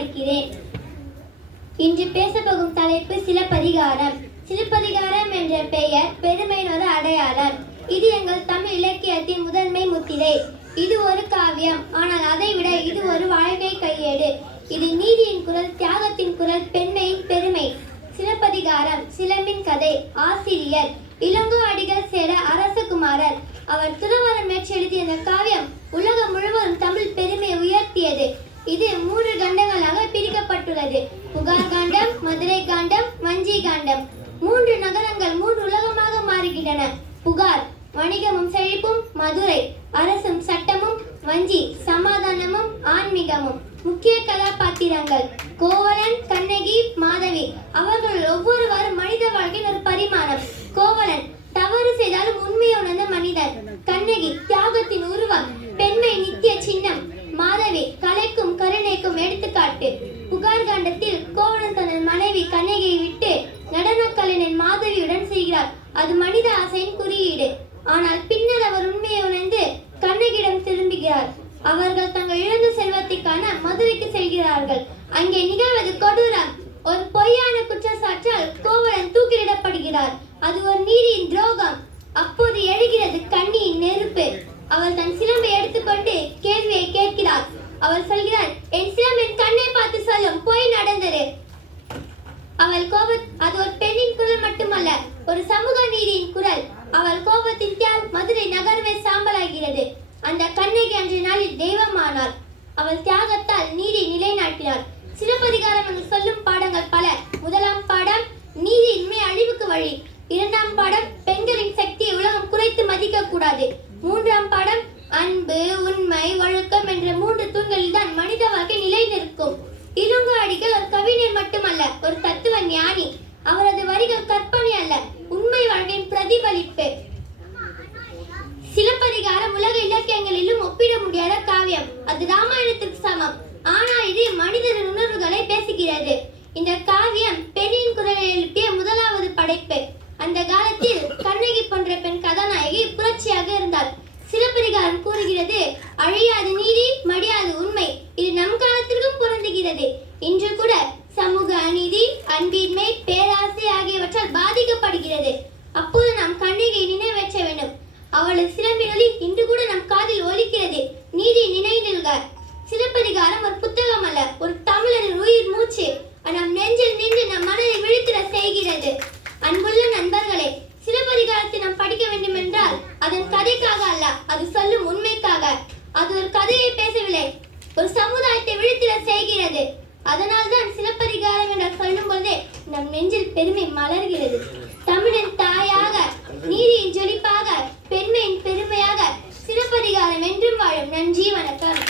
படிக்கிறேன். இன்று பேசப்போகும் தலைப்பு சிலப்பதிகாரம். சிலப்பதிகாரம் என்ற பெயர் பெருமையின் ஒரு அடையாளம். இது எங்கள் தமிழ் இலக்கியத்தின் முதன்மை முத்திரை. இது ஒரு காவியம், ஆனால் அதைவிட இது ஒரு வாழ்க்கை கையேடு. இது நீதியின் குரல், தியாகத்தின் குரல், பெண்மையின் பெருமை. சிலப்பதிகாரம் சிலம்பின் கதை. ஆசிரியர் இளங்கோ அடிகள் சேர அரசகுமாரர். அவர் துறவரம் மேற்று எழுதிய இந்த காவியம் உலகம் முழுவதும் தமிழ் பெருமையை உயர்த்தியது. இது 3 கண்டங்களாக பிரிக்கப்பட்டுள்ளது. புகார் காண்டம், மதுரை காண்டம், வஞ்சி காண்டம். 3 நகரங்கள் 3 உலகமாக மாறுகின்றன. புகார் வணிகமும் செழிப்பும், மதுரை அரசும் சட்டமும், வஞ்சி சமாதானமும் ஆன்மீகமும். முக்கிய கதாபாத்திரங்கள் கோவலன், கண்ணகி, மாதவி. அவர்கள் ஒவ்வொருவரும் மனித வாழ்க்கையின் ஒரு பரிமாணம். கோவலன் தவறு செய்தாலும் உண்மையை உணர்ந்த மனிதன். கண்ணகி தியாகத்தின் உருவம், பெண்மை நித்திய சின்னம். மாதவி கலைக்கும் கருணைக்கும் எடுத்துக்காட்டு. புகார் காண்டத்தில் கோவலன் தனது மனைவி கண்ணகியை விட்டு நடன கலைஞன் மாதவியுடன் செய்கிறார். அது மனித ஆசையின் குறியீடு. ஆனால் பின்னர் அவர் உண்மையை உணர்ந்து கண்ணகியிடம் திரும்புகிறார். அவர்கள் தங்கள் இழந்த செல்வத்தை காண மதுரைக்கு செல்கிறார்கள். அங்கே நிகழ்வது கொடூரம். ஒரு பொய்யான குற்றச்சாட்டால் கோவலன் தூக்கிலிடப்படுகிறார். அது ஒரு நீதியின் துரோகம். அப்போது எழுகிறது கண்ணியின் நெருப்பு. அவள் தன் சிலம்பை எடுத்துக்கொண்டு கேள்வியை கேட்கிறார். அவள் சொல்கிறாள், என் சிலம்பின் கண்ணை பார்த்து சொல்லும், பொய் நடந்தது. அவள் அது ஒரு பெண்ணின் குரல் மட்டுமல்ல, ஒரு சமூக நீதியின் குரல். அவள் கோபத்தின் தியால் மதுரை நகர்வே சாம்பலாகிறது. அந்த கண்ணகி அன்றைய நாளில் தெய்வமானாள். அவள் தியாகத்தால் நீதி நிலைநாட்டினாள். சிலப்பதிகாரம் என்று சொல்லும் பாடங்கள் பல. முதலாம் பாடம் நீதியின்மை அழிவுக்கு வழி. 2ஆம் பாடம் பெண்களின் சக்தியை உலகம் குறைத்து மதிக்க கூடாது. 3ஆம் பாடம் அன்பு, உண்மை, ஒழுக்கம் என்ற 3 தூண்களில் தான் மனித வாழ்க்கை நிலை நிற்கும். இளங்கோ அடிகள் ஒரு கவிஞர் மட்டுமல்ல, ஒரு தத்துவ ஞானி. அவரது வரிகள் கற்பனை அல்ல, உண்மை வாழ்க்கையின் பிரதிபலிப்பு. சிலப்பதிகாரம் உலக இலக்கியங்களிலும் ஒப்பிட முடியாத காவியம். அது ராமாயணத்திற்கு சமம். ஆனால் இது மனிதனின் உணர்வுகளை பேசுகிறது. இந்த காவியம் பெண்ணின் குரலை எழுப்பிய முதலாவது படைப்பு. அந்த காலத்தில் கண்ணகி போன்ற பெண் கதாநாயகி புரட்சியாக இருந்தார். சிலப்பதிகாரம் கூறுகிறது, அழியாது நீதி, மடியாது உண்மை. இது நம் காலத்திற்கும் பொருந்துகிறது. இன்று கூட சமூக அநீதி, அன்பின்மை, பேராசை ஆகியவற்றால் பாதிக்கப்படுகிறது. அப்போது நாம் கண்ணகியை நினைவேற்ற வேண்டும். அவளது சிலம்பின் ஒலி இன்று கூட நம் காதில் ஒலிக்கிறது. நீதி நினைநில்க. சிலப்பதிகாரம் ஒரு புத்தகம் அல்ல, ஒரு தமிழரின் உயிர் மூச்சு. நம் நெஞ்சில் நின்று நம் மனதை விழித்திட செய்கிறது. அன்புள்ள நண்பர்களே, சிலப்பதிகாரத்தை நாம் படிக்க வேண்டும் என்றால் அதன் கதைக்காக அல்ல, அது சொல்லும் உண்மைக்காக. அது ஒரு கதையை பேசவில்லை, ஒரு சமுதாயத்தை விழித்திட செய்கிறது. அதனால் தான் சிலப்பதிகாரம் என்று சொல்லும் போதே நம் நெஞ்சில் பெருமை மலர்கிறது. தமிழின் தாயாக, நீதியின் ஜொலிப்பாக, பெண்மையின் பெருமையாக சிலப்பதிகாரம் என்றும் வாழும். நன்றி, வணக்கம்.